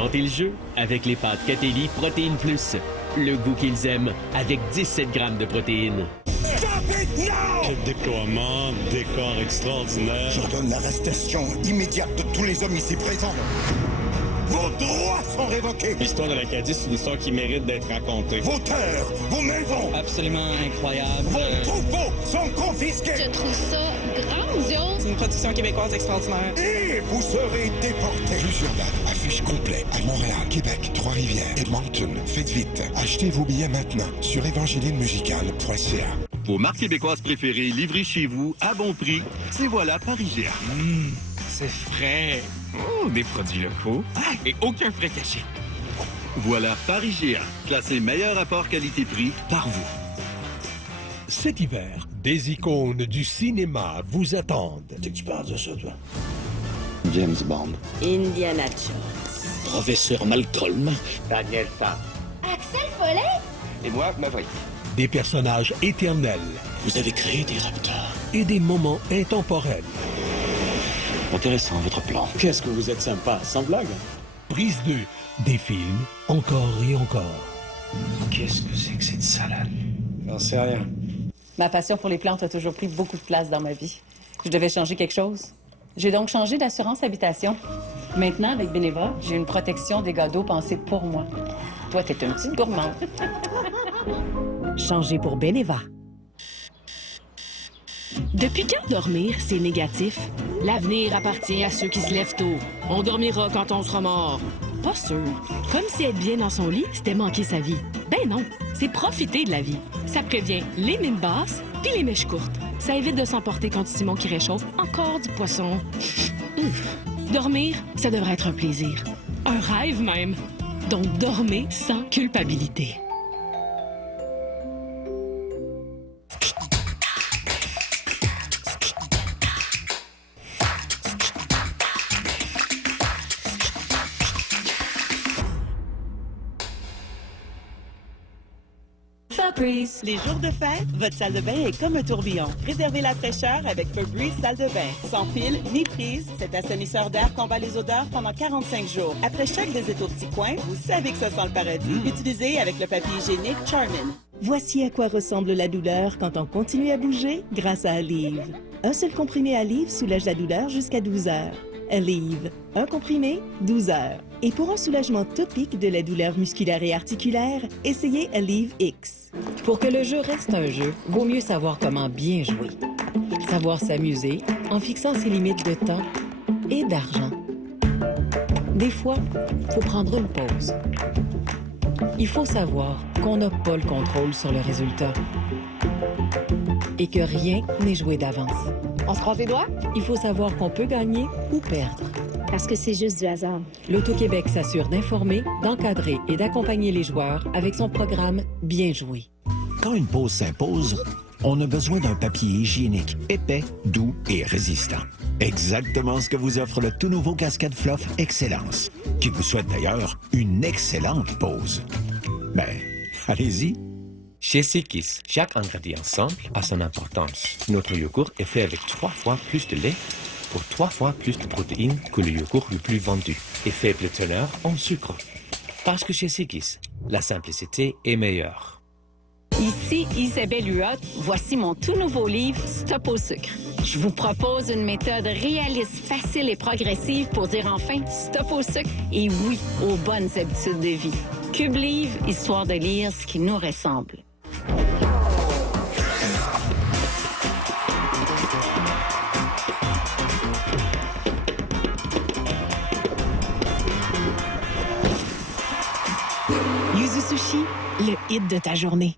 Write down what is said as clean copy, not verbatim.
agrémentez le jeu avec les pâtes Catelli Protéines Plus. Le goût qu'ils aiment avec 17 grammes de protéines. Stop it now! Quel déploiement, décor extraordinaire. J'ordonne l'arrestation immédiate de tous les hommes ici présents. Vos droits sont révoqués. L'histoire de l'Acadie, c'est une histoire qui mérite d'être racontée. Vos terres, vos maisons, Absolument incroyable. vos troupeaux sont confisqués. Je trouve ça grandiose. C'est une production québécoise extraordinaire. Et vous serez déportés. Plusieurs dates, affiches complètes à Montréal, Québec, Trois-Rivières, Edmonton. Faites vite. Achetez vos billets maintenant sur évangélinemusicale.ca. Vos marques québécoises préférées livrées chez vous à bon prix. C'est voilà Paris-Géant. C'est frais. Oh, des produits locaux. Et aucun frais caché. Voilà Paris-Géant, classé meilleur rapport qualité-prix par vous. Cet hiver, des icônes du cinéma vous attendent. C'est que tu parles de ça, toi? James Bond. Indiana Jones. Professeur Malcolm. Daniel Farr. Axel Follet? Et moi, ma voix. Des personnages éternels Vous avez créé des raptors. et des moments intemporels. Intéressant, votre plan. Qu'est-ce que vous êtes sympa, sans blague. Prise 2, des films encore et encore. Qu'est-ce que c'est que cette salade? J'en sais rien. Ma passion pour les plantes a toujours pris beaucoup de place dans ma vie. Je devais changer quelque chose. J'ai donc changé d'assurance habitation. Maintenant, avec Beneva, j'ai une protection des gâteaux pensée pour moi. Toi, t'es une petite gourmande. Changez pour Beneva. Depuis quand dormir, c'est négatif? L'avenir appartient à ceux qui se lèvent tôt. On dormira quand on sera mort. Pas sûr. Comme si être bien dans son lit, c'était manquer sa vie. Ben non, c'est profiter de la vie. Ça prévient les mines basses puis les mèches courtes. Ça évite de s'emporter quand Simon qui réchauffe encore du poisson. Dormir, ça devrait être un plaisir. Un rêve même. Donc dormez sans culpabilité. Les jours de fête, votre salle de bain est comme un tourbillon. Réservez la fraîcheur avec Febreze Salle de bain. Sans fil ni prise, cet assainisseur d'air combat les odeurs pendant 45 jours. Après chaque visite au petit coin, vous savez que ça sent le paradis. Utilisez avec le papier hygiénique Charmin. Voici à quoi ressemble la douleur quand on continue à bouger grâce à Aleve. Un seul comprimé Aleve soulage la douleur jusqu'à 12 heures. Aleve, un comprimé, 12 heures. Et pour un soulagement topique de la douleur musculaire et articulaire, essayez Aleve X. Pour que le jeu reste un jeu, vaut mieux savoir comment bien jouer. Savoir s'amuser en fixant ses limites de temps et d'argent. Des fois, il faut prendre une pause. Il faut savoir qu'on n'a pas le contrôle sur le résultat et que rien n'est joué d'avance. On se croise les doigts? Il faut savoir qu'on peut gagner ou perdre. Parce que c'est juste du hasard. L'Auto-Québec s'assure d'informer, d'encadrer et d'accompagner les joueurs avec son programme Bien joué. Quand une pause s'impose, on a besoin d'un papier hygiénique épais, doux et résistant. Exactement ce que vous offre le tout nouveau Cascade Fluff Excellence, qui vous souhaite d'ailleurs une excellente pause. Ben, allez-y. Chez Sikis, chaque ingrédient simple a son importance. Notre yogourt est fait avec 3 fois plus de lait pour 3 fois plus de protéines que le yogourt le plus vendu et faible teneur en sucre. Parce que chez Sikis, la simplicité est meilleure. Ici Isabelle Huot, voici mon tout nouveau livre Stop au sucre. Je vous propose une méthode réaliste, facile et progressive pour dire enfin stop au sucre et oui aux bonnes habitudes de vie. Cube Livre, histoire de lire ce qui nous ressemble. Yuzu Sushi, le hit de ta journée.